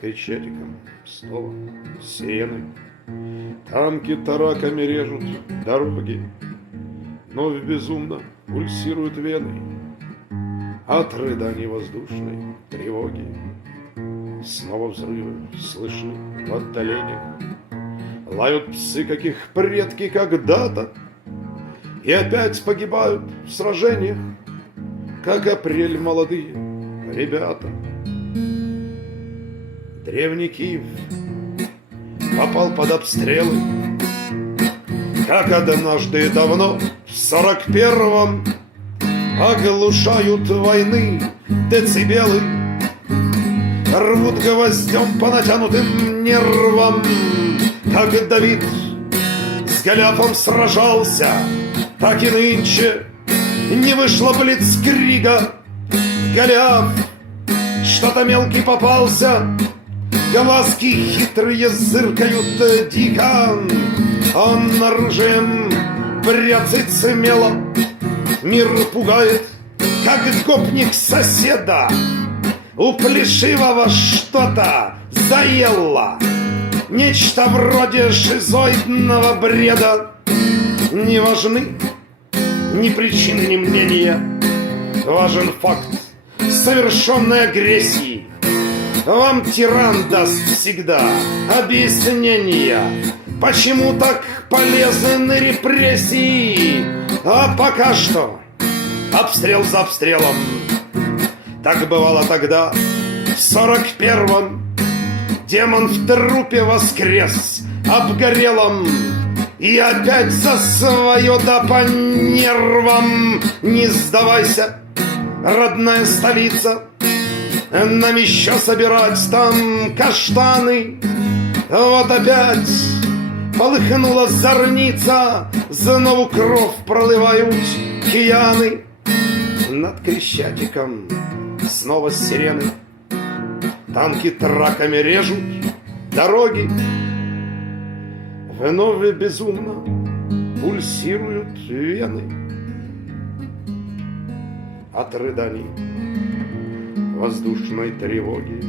Крещатиком снова сирены. Танки тараками режут дороги, вновь безумно пульсируют вены от рыданий воздушной тревоги. Снова взрывы слышны в отдалении. Лают псы, каких предки когда-то, и опять погибают в сражениях, как апрель молодые ребята. Древний Киев попал под обстрелы, как однажды давно в 41-м. Оглушают войны децибелы, рвут гвоздем по натянутым нервам. Как Давид с Голиафом сражался, так и нынче не вышло блицкрига. Голиаф что-то мелкий попался, глазки хитрые зыркают дико. Он оружием бряцает смело, мир пугает, как гопник соседа. У плешивого что-то заело, нечто вроде шизоидного бреда. Не важны ни причины, ни мнения, важен факт совершенной агрессии. Вам тиран даст всегда объяснения, почему так полезны репрессии. А пока что обстрел за обстрелом. Так бывало тогда, в 41-м. Демон в трупе воскрес обгорелом, и опять за свое да по нервам. Не сдавайся, родная столица, нам еще собирать там каштаны. Вот опять полыхнула зорница, знову кровь проливают кияны. Над Крещатиком снова сирены, танки траками режут дороги. Вновь безумно пульсируют вены от рыданий воздушной тревоги.